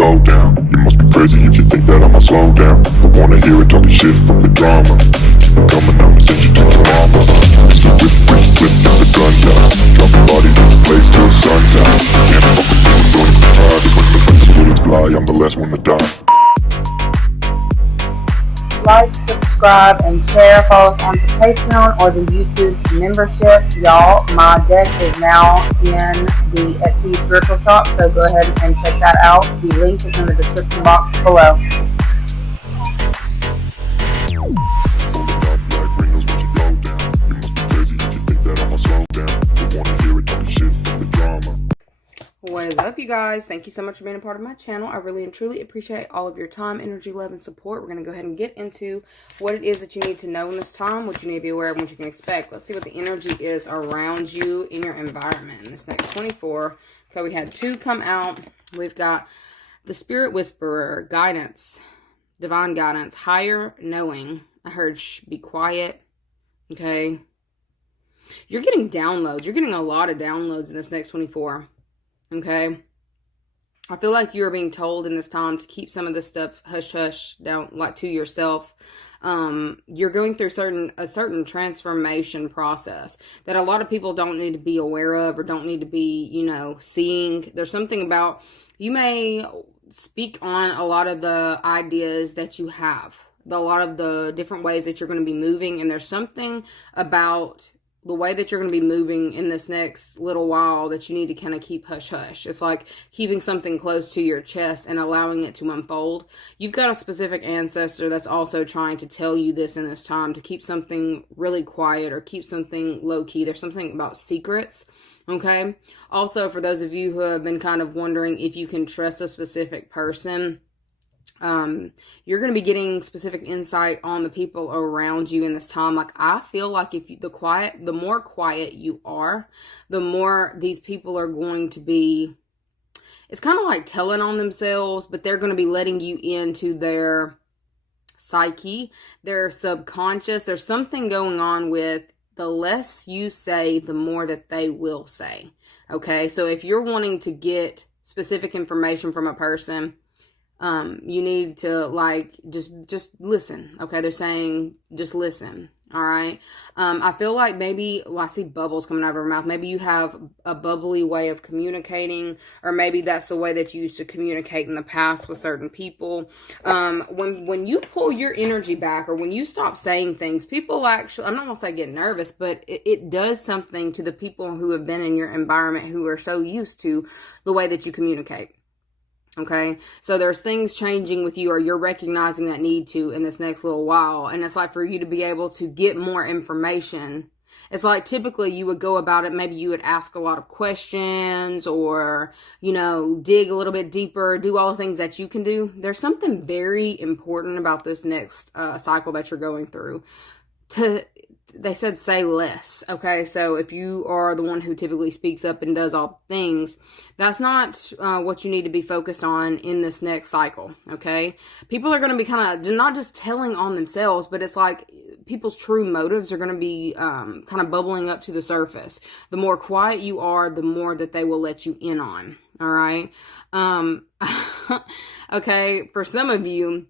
go down. You must be crazy if you think that I'ma slow down. Don't wanna hear it talking shit from the drama. Keep it coming, I'ma send you to your mama. It's the whip, whip, whip, get the guns out. Dropping bodies in the place till the sun's out. Can't fuck with this, don't even try. Because when the bullets fly, I'm the last one to die. Like, subscribe, and share. Follow us on the Patreon or the YouTube membership. Y'all, my deck is now in the Etsy Spiritual Shop, so go ahead and check that out. The link is in the description box below. What is up, you guys? Thank you so much for being a part of my channel. I really and truly appreciate all of your time, energy, love, and support. We're going to go ahead and get into what it is that you need to know in this time, what you need to be aware of, what you can expect. Let's see what the energy is around you in your environment in this next 24. Okay, we had 2 come out. We've got the Spirit Whisperer, guidance, divine guidance, higher knowing. I heard be quiet. Okay. You're getting downloads. You're getting a lot of downloads in this next 24. Okay, I feel like you're being told in this time to keep some of this stuff hush-hush down, like to yourself. You're going through a certain transformation process that a lot of people don't need to be aware of or don't need to be, you know, seeing. There's something about, you may speak on a lot of the ideas that you have, a lot of the different ways that you're going to be moving, and there's something about the way that you're going to be moving in this next little while that you need to kind of keep hush-hush. It's like keeping something close to your chest and allowing it to unfold. You've got a specific ancestor that's also trying to tell you this in this time, to keep something really quiet or keep something low-key. There's something about secrets, okay? Also, for those of you who have been kind of wondering if you can trust a specific person, you're going to be getting specific insight on the people around you in this time. Like, I feel like if you, the more quiet you are, the more these people are going to be, it's kind of like telling on themselves, but they're going to be letting you into their psyche, their subconscious. There's something going on with the less you say, the more that they will say. Okay. So if you're wanting to get specific information from a person, you need to, like, just listen. Okay, they're saying just listen. All right. I feel like maybe, well, I see bubbles coming out of her mouth. Maybe you have a bubbly way of communicating, or maybe that's the way that you used to communicate in the past with certain people. When you pull your energy back, or when you stop saying things, people actually, I'm not gonna say get nervous, but it does something to the people who have been in your environment, who are so used to the way that you communicate. Okay, so there's things changing with you, or you're recognizing that need to in this next little while. And it's like, for you to be able to get more information, it's like typically you would go about it, maybe you would ask a lot of questions, or, you know, dig a little bit deeper, do all the things that you can do. There's something very important about this next cycle that you're going through. They said say less. Okay, so if you are the one who typically speaks up and does all things, that's not what you need to be focused on in this next cycle. Okay, people are going to be kind of not just telling on themselves, but it's like people's true motives are going to be kind of bubbling up to the surface. The more quiet you are, the more that they will let you in on. All right. Okay, for some of you,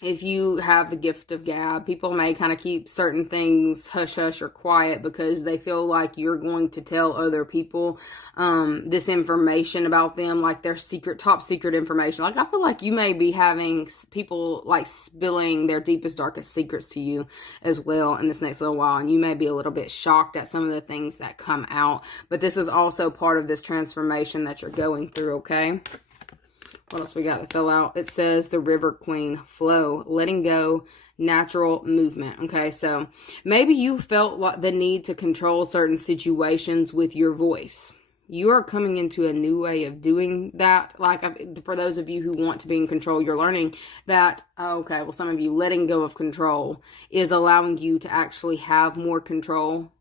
if you have the gift of gab, people may kind of keep certain things hush-hush or quiet because they feel like you're going to tell other people this information about them, like their top secret information. Like, I feel like you may be having people like spilling their deepest, darkest secrets to you as well in this next little while. And you may be a little bit shocked at some of the things that come out. But this is also part of this transformation that you're going through, okay? What else we got that fell out? It says the River Queen, flow, letting go, natural movement. Okay, so maybe you felt like the need to control certain situations with your voice. You are coming into a new way of doing that. Like, for those of you who want to be in control, you're learning that, okay, well, some of you, letting go of control is allowing you to actually have more control,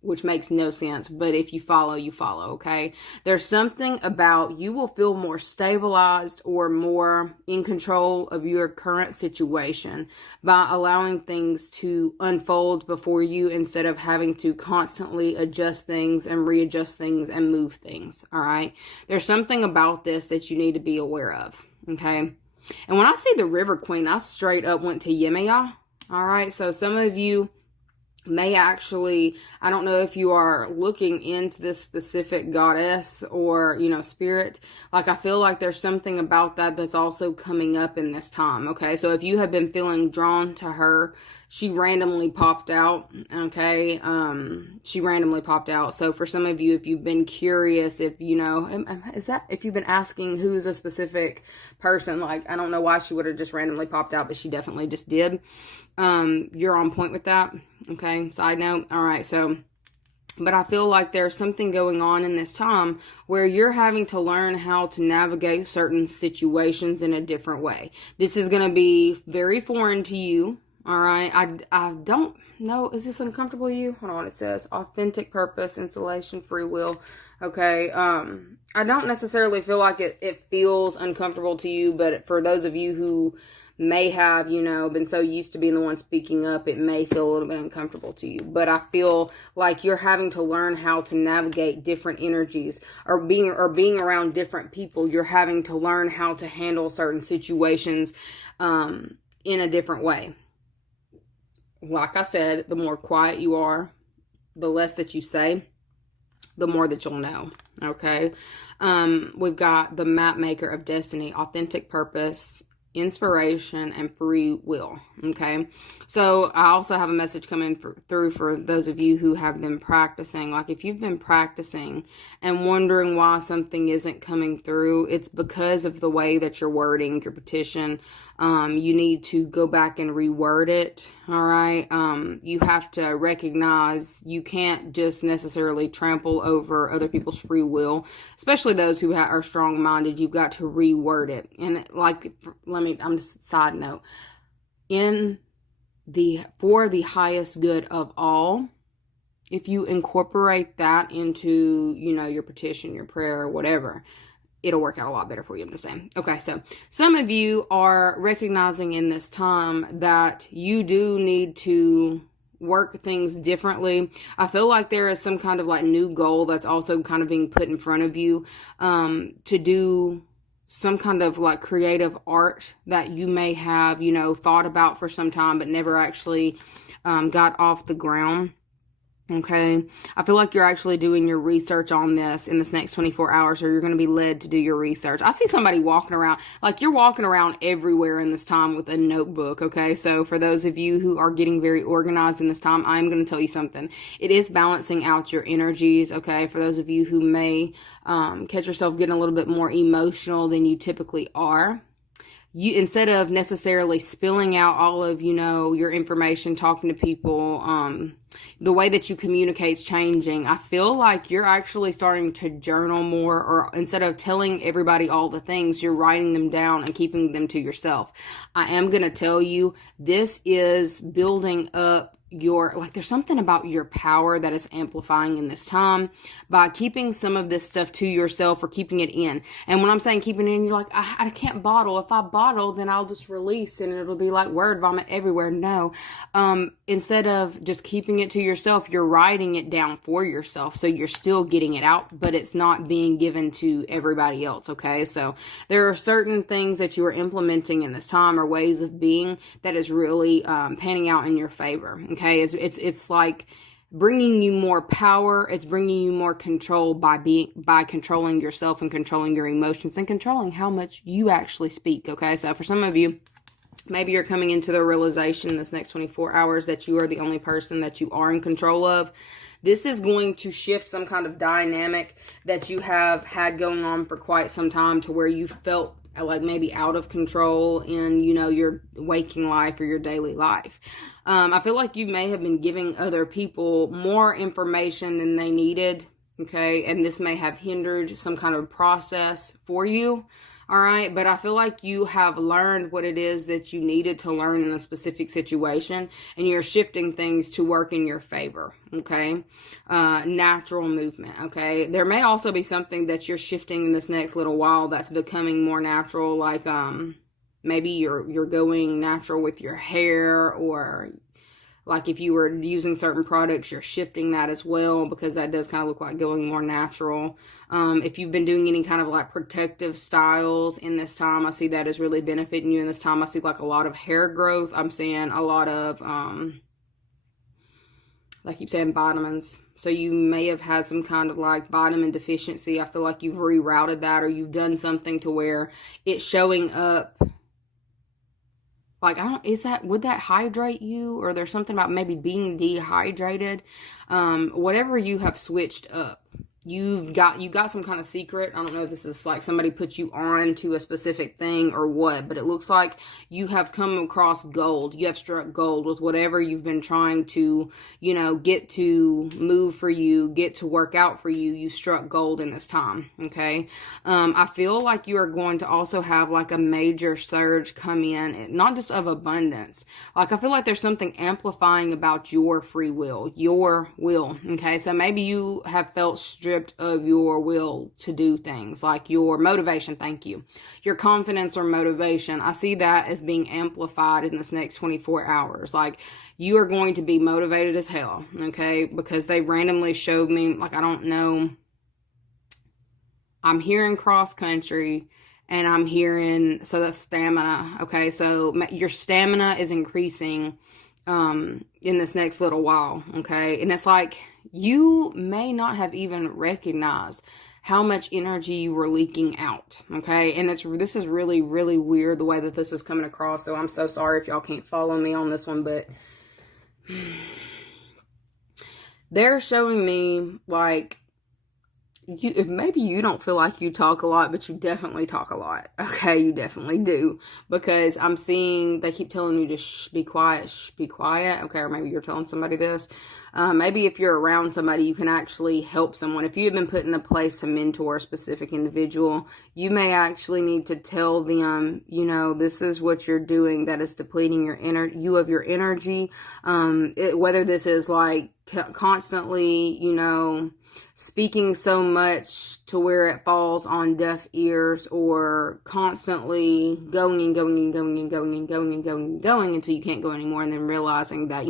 which makes no sense. But if you follow, you follow, okay? There's something about you will feel more stabilized or more in control of your current situation by allowing things to unfold before you instead of having to constantly adjust things and readjust things and move things, all right? There's something about this that you need to be aware of, Okay. And when I see the River Queen, I straight up went to Gemini. All right. So some of you may actually, I don't know if you are looking into this specific goddess or, you know, spirit. Like, I feel like there's something about that that's also coming up in this time. Okay. So if you have been feeling drawn to her, she randomly popped out. Okay. She randomly popped out. So for some of you, if you've been curious, if you know, if you've been asking who's a specific person, like, I don't know why she would have just randomly popped out, but she definitely just did. You're on point with that. Okay. Side note. All right. So, but I feel like there's something going on in this time where you're having to learn how to navigate certain situations in a different way. This is going to be very foreign to you. All right. I don't know. Is this uncomfortable to you? Hold on. It says authentic purpose, insulation, free will. Okay. I don't necessarily feel like it feels uncomfortable to you, but for those of you who may have, you know, been so used to being the one speaking up, it may feel a little bit uncomfortable to you. But I feel like you're having to learn how to navigate different energies or being around different people. You're having to learn how to handle certain situations in a different way. Like I said, the more quiet you are, the less that you say, the more that you'll know. Okay. We've got the map maker of destiny, authentic purpose, inspiration, and free will. Okay. So I also have a message coming through for those of you who have been practicing. Like, if you've been practicing and wondering why something isn't coming through, it's because of the way that you're wording your petition. You need to go back and reword it. All right. You have to recognize you can't just necessarily trample over other people's free will, especially those who are strong-minded. You've got to reword it. And like, I'm just side note, for the highest good of all, if you incorporate that into, you know, your petition, your prayer, or whatever, it'll work out a lot better for you, I'm just saying. Okay, so some of you are recognizing in this time that you do need to work things differently. I feel like there is some kind of like new goal that's also kind of being put in front of you, to do some kind of like creative art that you may have, you know, thought about for some time, but never actually got off the ground. Okay. I feel like you're actually doing your research on this in this next 24 hours, or you're going to be led to do your research. I see somebody walking around, like you're walking around everywhere in this time with a notebook. Okay. So for those of you who are getting very organized in this time, I'm going to tell you something. It is balancing out your energies. Okay. For those of you who may catch yourself getting a little bit more emotional than you typically are, you, instead of necessarily spilling out all of, you know, your information, talking to people, the way that you communicate is changing. I feel like you're actually starting to journal more, or instead of telling everybody all the things, you're writing them down and keeping them to yourself. I am going to tell you, this is building up your, like, there's something about your power that is amplifying in this time by keeping some of this stuff to yourself or keeping it in. And when I'm saying keeping it in, you're like, I can't bottle. If I bottle, then I'll just release and it'll be like word vomit everywhere. No. Instead of just keeping it to yourself, you're writing it down for yourself. So you're still getting it out, but it's not being given to everybody else. Okay. So there are certain things that you are implementing in this time, or ways of being, that is really panning out in your favor. Okay, it's like bringing you more power. It's bringing you more control by controlling yourself and controlling your emotions and controlling how much you actually speak. Okay, so for some of you, maybe you're coming into the realization this next 24 hours that you are the only person that you are in control of. This is going to shift some kind of dynamic that you have had going on for quite some time, to where you felt like maybe out of control in, you know, your waking life or your daily life. I feel like you may have been giving other people more information than they needed. Okay. And this may have hindered some kind of process for you. All right. But I feel like you have learned what it is that you needed to learn in a specific situation, and you're shifting things to work in your favor. Okay. Natural movement. Okay. There may also be something that you're shifting in this next little while that's becoming more natural. Like, maybe you're going natural with your hair, or Like if you were using certain products, you're shifting that as well, because that does kind of look like going more natural. If you've been doing any kind of like protective styles in this time, I see that as really benefiting you in this time. I see like a lot of hair growth. I'm seeing a lot of, like I keep saying, vitamins. So you may have had some kind of like vitamin deficiency. I feel like you've rerouted that, or you've done something to where it's showing up. Like, would that hydrate you? Or there's something about maybe being dehydrated. Whatever you have switched up. You got some kind of secret. I don't know if this is like somebody put you on to a specific thing or what, but it looks like you have come across gold. You have struck gold with whatever you've been trying to, get to move for you, get to work out for you. You struck gold in this time, okay? I feel like you are going to also have like a major surge come in, not just of abundance. Like I feel like there's something amplifying about your free will, okay? So maybe you have felt stripped of your will to do things, like your motivation, your confidence or motivation. I see that as being amplified in this next 24 hours. Like you are going to be motivated as hell, okay? Because they randomly showed me, like, I don't know, I'm hearing cross country, and I'm hearing, so that's stamina, okay? So your stamina is increasing in this next little while, okay? And it's like, you may not have even recognized how much energy you were leaking out, okay? And this is really, really weird the way that this is coming across, so I'm so sorry if y'all can't follow me on this one, but they're showing me, like, maybe you don't feel like you talk a lot, but you definitely talk a lot, okay? You definitely do, because I'm seeing, they keep telling you to be quiet, okay? Or maybe you're telling somebody this. Maybe if you're around somebody, you can actually help someone. If you have been put in a place to mentor a specific individual, you may actually need to tell them, this is what you're doing that is depleting your energy. Whether this is like constantly, speaking so much to where it falls on deaf ears, or constantly going and going and going and going and going and going and going until you can't go anymore, and then realizing that,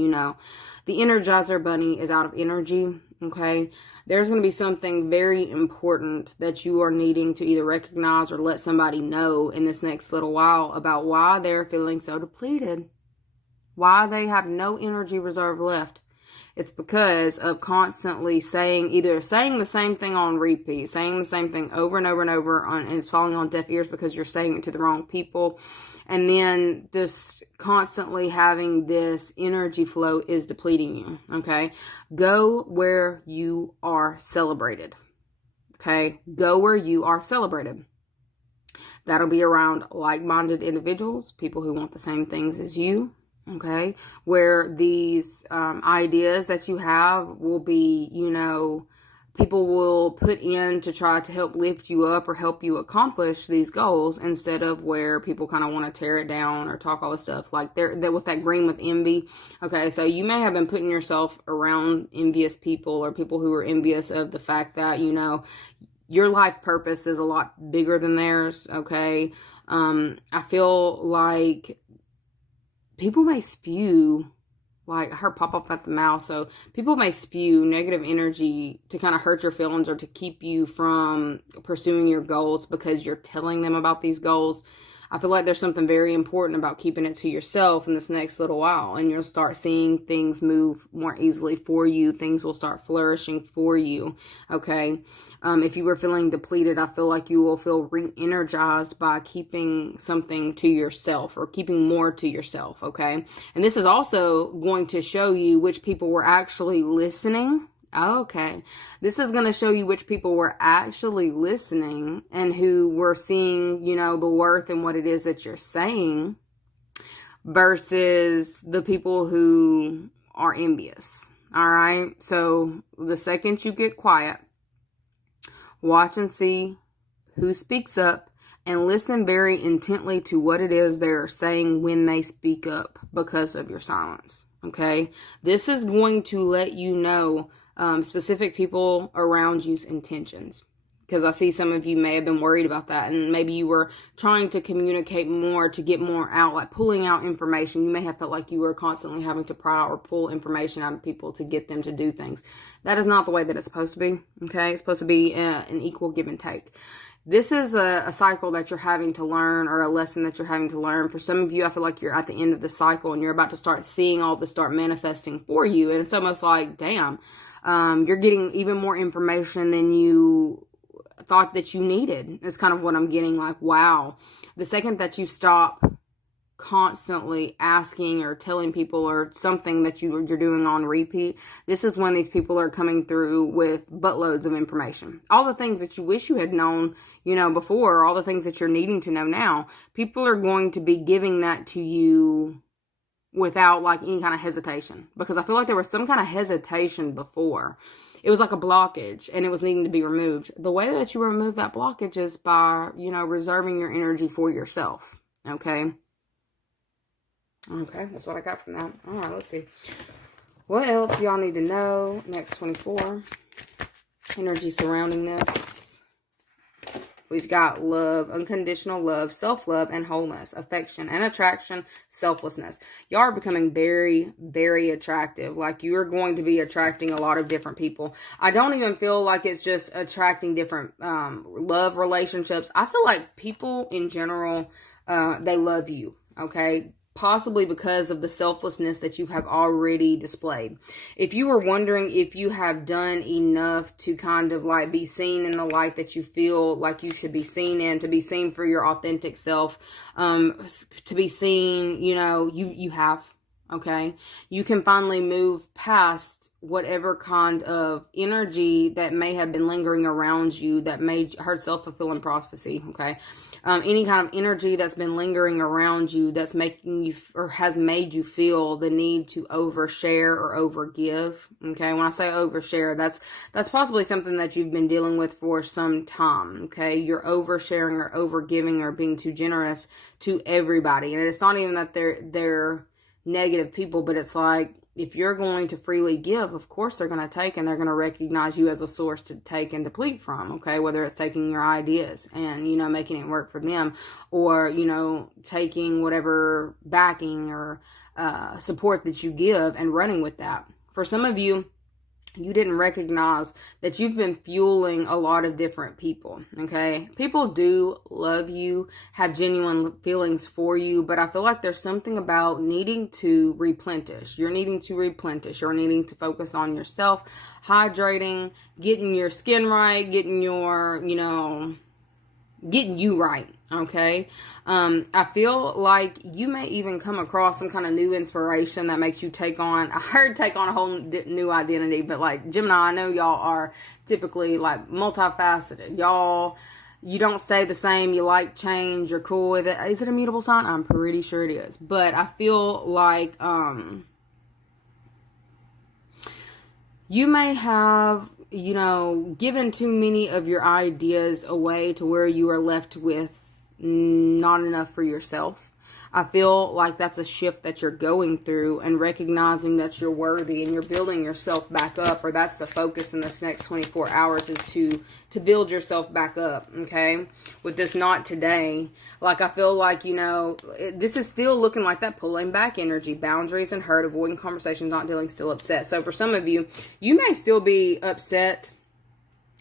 the Energizer Bunny is out of energy, okay? There's going to be something very important that you are needing to either recognize or let somebody know in this next little while about why they're feeling so depleted, why they have no energy reserve left. It's because of constantly either saying the same thing on repeat, saying the same thing over and over and over, and it's falling on deaf ears because you're saying it to the wrong people. And then just constantly having this energy flow is depleting you, okay? Go where you are celebrated, okay? Go where you are celebrated. That'll be around like-minded individuals, people who want the same things as you, okay? Where these ideas that you have will be, people will put in to try to help lift you up or help you accomplish these goals, instead of where people kind of want to tear it down or talk all this stuff. Like they're with that green with envy. Okay, so you may have been putting yourself around envious people, or people who are envious of the fact that, your life purpose is a lot bigger than theirs, okay? I feel like people may spew, like I heard pop up at the mouth, so people may spew negative energy to kind of hurt your feelings or to keep you from pursuing your goals because you're telling them about these goals. I feel like there's something very important about keeping it to yourself in this next little while, and you'll start seeing things move more easily for you. Things will start flourishing for you, okay? If you were feeling depleted, I feel like you will feel re-energized by keeping something to yourself, or keeping more to yourself, okay? And this is also going to show you which people were actually listening. Okay, this is going to show you which people were actually listening and who were seeing, the worth in what it is that you're saying, versus the people who are envious. All right, so the second you get quiet, watch and see who speaks up, and listen very intently to what it is they're saying when they speak up because of your silence. Okay, this is going to let you know specific people around you's intentions. Because I see some of you may have been worried about that, and maybe you were trying to communicate more to get more out, like pulling out information. You may have felt like you were constantly having to pry or pull information out of people to get them to do things. That is not the way that it's supposed to be, okay? It's supposed to be an equal give and take. This is a cycle that you're having to learn, or a lesson that you're having to learn. For some of you, I feel like you're at the end of the cycle and you're about to start seeing all this start manifesting for you. And it's almost like, damn, you're getting even more information than you thought that you needed. It's kind of what I'm getting, like, wow. The second that you stop constantly asking or telling people or something that you're doing on repeat, this is when these people are coming through with buttloads of information. All the things that you wish you had known, before, all the things that you're needing to know now, people are going to be giving that to you without like any kind of hesitation. Because I feel like there was some kind of hesitation before. It was like a blockage and it was needing to be removed. The way that you remove that blockage is by, reserving your energy for yourself. Okay. Okay, that's what I got from that. All right, let's see. What else y'all need to know? Next 24. Energy surrounding this. We've got love, unconditional love, self-love, and wholeness, affection and attraction, selflessness. Y'all are becoming very, very attractive. Like, you are going to be attracting a lot of different people. I don't even feel like it's just attracting different love relationships. I feel like people in general, they love you, okay? Possibly because of the selflessness that you have already displayed. If you were wondering if you have done enough to kind of like be seen in the light that you feel like you should be seen in, to be seen for your authentic self, to be seen, you have, okay? You can finally move past whatever kind of energy that may have been lingering around you that made her self-fulfilling prophecy, okay? Any kind of energy that's been lingering around you that's making you, or has made you feel the need to overshare or overgive, okay? When I say overshare, that's possibly something that you've been dealing with for some time, okay? You're oversharing or overgiving or being too generous to everybody. And it's not even that they're negative people, but it's like, if you're going to freely give, of course they're going to take, and they're going to recognize you as a source to take and deplete from, okay? Whether it's taking your ideas and, making it work for them, or, taking whatever backing or support that you give and running with that. For some of you, you didn't recognize that you've been fueling a lot of different people, okay? People do love you, have genuine feelings for you, but I feel like there's something about needing to replenish. You're needing to replenish. You're needing to focus on yourself, hydrating, getting your skin right, getting your, getting you right, okay? I feel like you may even come across some kind of new inspiration that makes you take on a whole new identity. But like Gemini, I know y'all are typically like multifaceted. You don't stay the same. You like change. You're cool with it. Is it a mutable sign? I'm pretty sure it is. But I feel like you may have given too many of your ideas away to where you are left with not enough for yourself. I feel like that's a shift that you're going through, and recognizing that you're worthy and you're building yourself back up, or that's the focus in this next 24 hours, is to build yourself back up, okay? With this not today, like I feel like, this is still looking like that pulling back energy, boundaries and hurt, avoiding conversations, not dealing, still upset. So for some of you, you may still be upset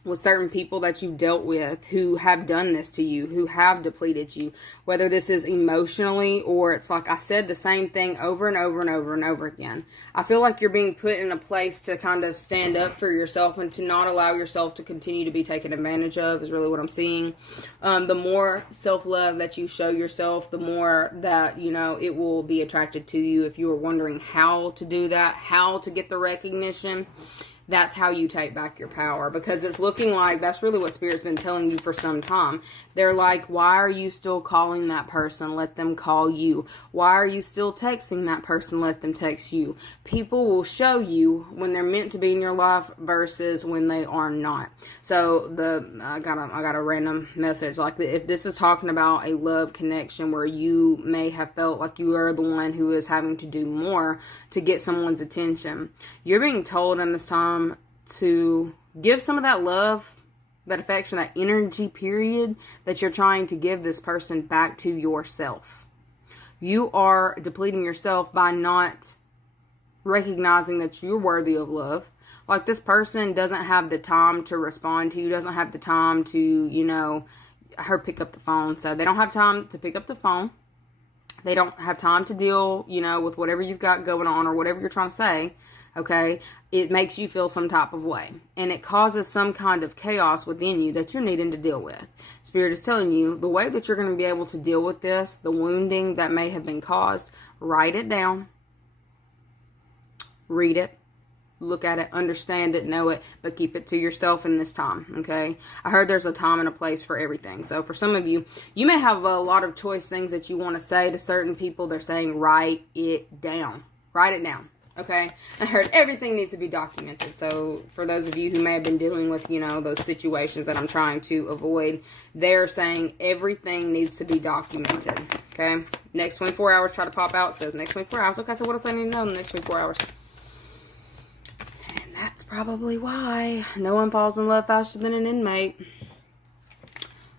with certain people that you've dealt with who have done this to you, who have depleted you, whether this is emotionally or it's like I said the same thing over and over and over and over again. I feel like you're being put in a place to kind of stand up for yourself and to not allow yourself to continue to be taken advantage of is really what I'm seeing. The more self-love that you show yourself, the more that, it will be attracted to you. If you were wondering how to do that, how to get the recognition, that's how you take back your power, because it's looking like that's really what Spirit's been telling you for some time. They're like, why are you still calling that person? Let them call you. Why are you still texting that person? Let them text you. People will show you when they're meant to be in your life versus when they are not. So I got a random message. Like, if this is talking about a love connection where you may have felt like you are the one who is having to do more to get someone's attention, you're being told in this time to give some of that love that affection, that energy period that you're trying to give this person back to yourself. You are depleting yourself by not recognizing that you're worthy of love. Like, this person doesn't have the time to respond to you, doesn't have the time to, her pick up the phone. So they don't have time to pick up the phone. They don't have time to deal, with whatever you've got going on or whatever you're trying to say. Okay, it makes you feel some type of way, and it causes some kind of chaos within you that you're needing to deal with. Spirit is telling you the way that you're going to be able to deal with this, the wounding that may have been caused, write it down, read it, look at it, understand it, know it, but keep it to yourself in this time, okay? I heard there's a time and a place for everything. So for some of you, you may have a lot of choice things that you want to say to certain people. They're saying, write it down. Write it down. Okay, I heard everything needs to be documented. So for those of you who may have been dealing with, those situations that I'm trying to avoid, they're saying everything needs to be documented. Okay, next 24 hours, try to pop out. It says next 24 hours. Okay, so what else I need to know in the next 24 hours? And that's probably why no one falls in love faster than an inmate.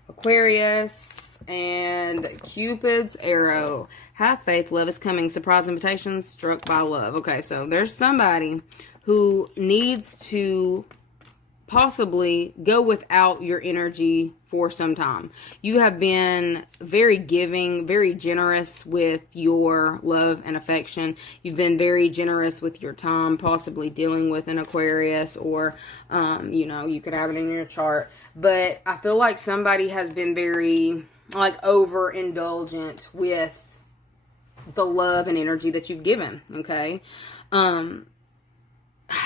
Aquarius and Cupid's arrow. Have faith, love is coming. Surprise invitations, struck by love. Okay, so there's somebody who needs to possibly go without your energy for some time. You have been very giving, very generous with your love and affection. You've been very generous with your time, possibly dealing with an Aquarius, or you could have it in your chart. But I feel like somebody has been very overindulgent with the love and energy that you've given. Okay,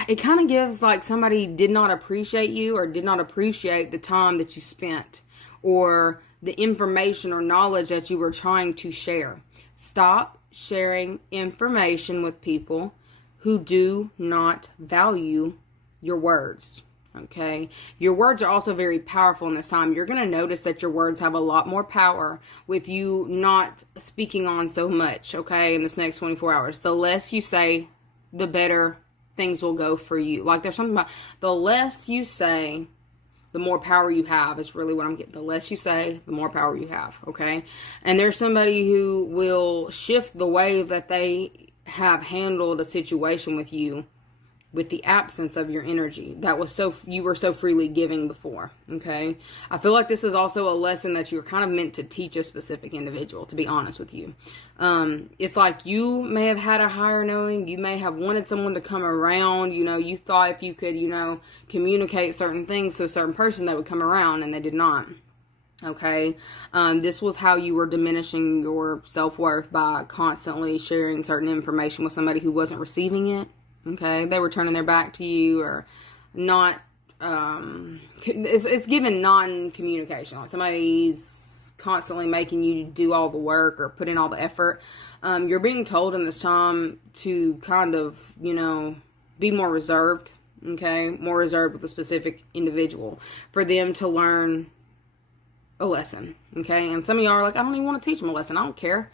it kind of gives like somebody did not appreciate you, or did not appreciate the time that you spent, or the information or knowledge that you were trying to share. Stop sharing information with people who do not value your words. Okay, your words are also very powerful in this time. You're going to notice that your words have a lot more power with you not speaking on so much, okay, in this next 24 hours. The less you say, the better things will go for you. Like, there's something about the less you say, the more power you have, is really what I'm getting. The less you say, the more power you have, okay? And there's somebody who will shift the way that they have handled a situation with you with the absence of your energy that was you were so freely giving before. Okay, I feel like this is also a lesson that you're kind of meant to teach a specific individual, to be honest with you. It's like you may have had a higher knowing, you may have wanted someone to come around, you thought if you could communicate certain things to a certain person, they would come around, and they did not. Okay, this was how you were diminishing your self-worth, by constantly sharing certain information with somebody who wasn't receiving it. Okay, they were turning their back to you, or not. It's given non-communication. Like, somebody's constantly making you do all the work or put in all the effort. You're being told in this time to kind of, be more reserved. Okay, more reserved with a specific individual for them to learn a lesson. Okay, and some of y'all are like, I don't even want to teach them a lesson. I don't care.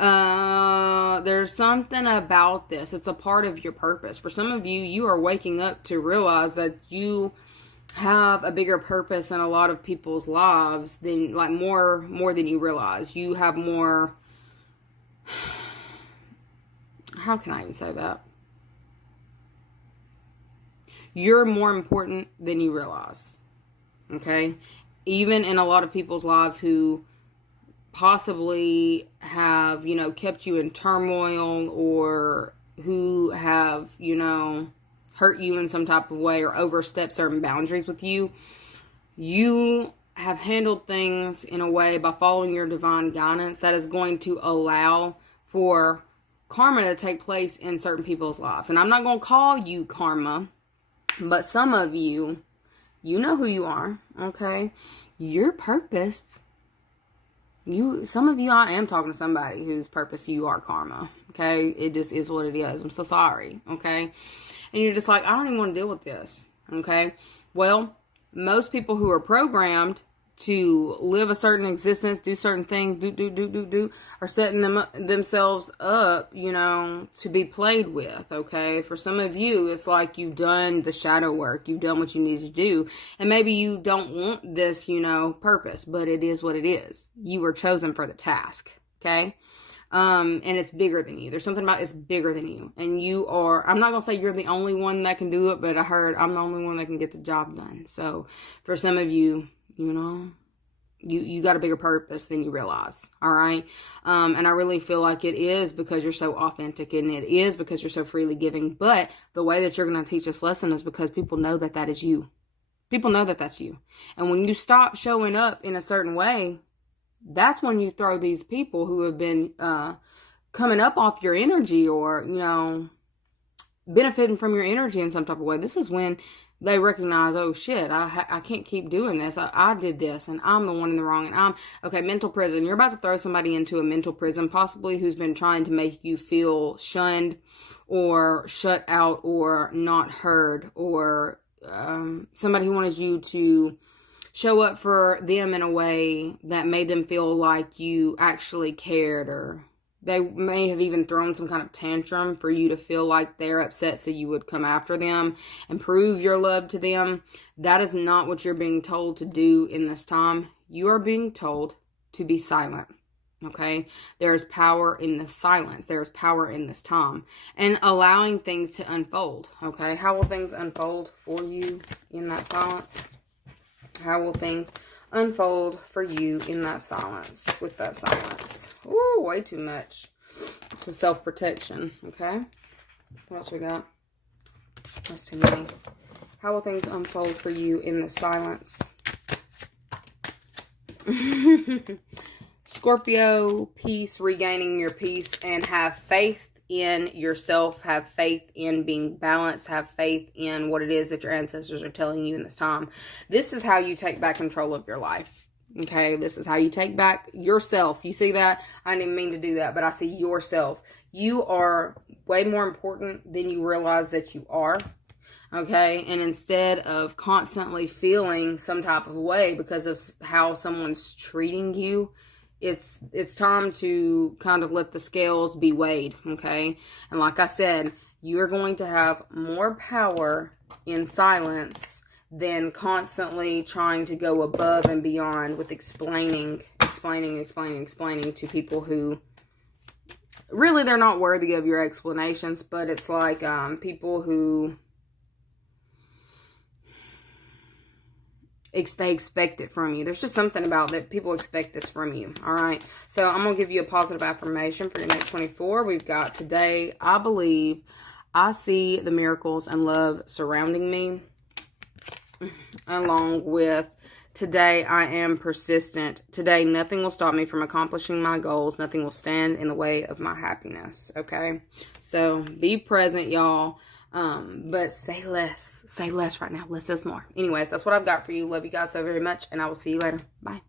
There's something about this. It's a part of your purpose. For some of you, you are waking up to realize that you have a bigger purpose in a lot of people's lives than, more than you realize. You have more, how can I even say that? You're more important than you realize. Okay? Even in a lot of people's lives who possibly have, kept you in turmoil, or who have, hurt you in some type of way, or overstepped certain boundaries with you. You have handled things in a way, by following your divine guidance, that is going to allow for karma to take place in certain people's lives. And I'm not going to call you karma, but some of you, you know who you are, okay? Your purpose. Some of you, I am talking to somebody whose purpose you are karma, okay? It just is what it is. I'm so sorry, okay? And you're just like, I don't even want to deal with this, okay? Well, most people who are programmed to live a certain existence, do certain things, are setting themselves up, you know, to be played with, okay? For some of you, it's like you've done the shadow work. You've done what you need to do. And maybe you don't want this, you know, purpose, but it is what it is. You were chosen for the task, okay? And it's bigger than you. There's something about it's bigger than you. And you are, I'm not going to say you're the only one that can do it, but I heard I'm the only one that can get the job done. So for some of you, you know, you got a bigger purpose than you realize. All right. And I really feel like it is because you're so authentic, and it is because you're so freely giving. But the way that you're going to teach this lesson is because people know that that is you. People know that that's you. And when you stop showing up in a certain way, that's when you throw these people who have been coming up off your energy, or, you know, benefiting from your energy in some type of way. This is when they recognize, oh shit, I can't keep doing this. I did this, and I'm the one in the wrong. And okay, mental prison. You're about to throw somebody into a mental prison, possibly, who's been trying to make you feel shunned or shut out or not heard, or somebody who wanted you to show up for them in a way that made them feel like you actually cared, or they may have even thrown some kind of tantrum for you to feel like they're upset so you would come after them and prove your love to them. That is not what you're being told to do in this time. You are being told to be silent. Okay? There is power in this silence. There is power in this time. And allowing things to unfold. Okay? How will things unfold for you in that silence? How will things unfold for you in that silence, with that silence? Ooh, way too much. It's a self-protection, okay? What else we got? That's too many. How will things unfold for you in the silence? Scorpio, peace, regaining your peace, and have faith in yourself, have faith in being balanced, have faith in what it is that your ancestors are telling you in this time. This is how you take back control of your life. Okay, this is how you take back yourself. You see that? I didn't mean to do that, but I see yourself. You are way more important than you realize that you are. Okay, and instead of constantly feeling some type of way because of how someone's treating you, it's time to kind of let the scales be weighed, okay? And like I said, you are going to have more power in silence than constantly trying to go above and beyond with explaining to people who really, they're not worthy of your explanations. But it's like people who they expect it from you. There's just something about that. People expect this from you. All right. So I'm going to give you a positive affirmation for your next 24. We've got today, I believe I see the miracles and love surrounding me. Along with today, I am persistent. Today, nothing will stop me from accomplishing my goals. Nothing will stand in the way of my happiness. Okay. So be present, y'all. But say less right now. Less is more. Anyways, that's what I've got for you. Love you guys so very much, and I will see you later. Bye.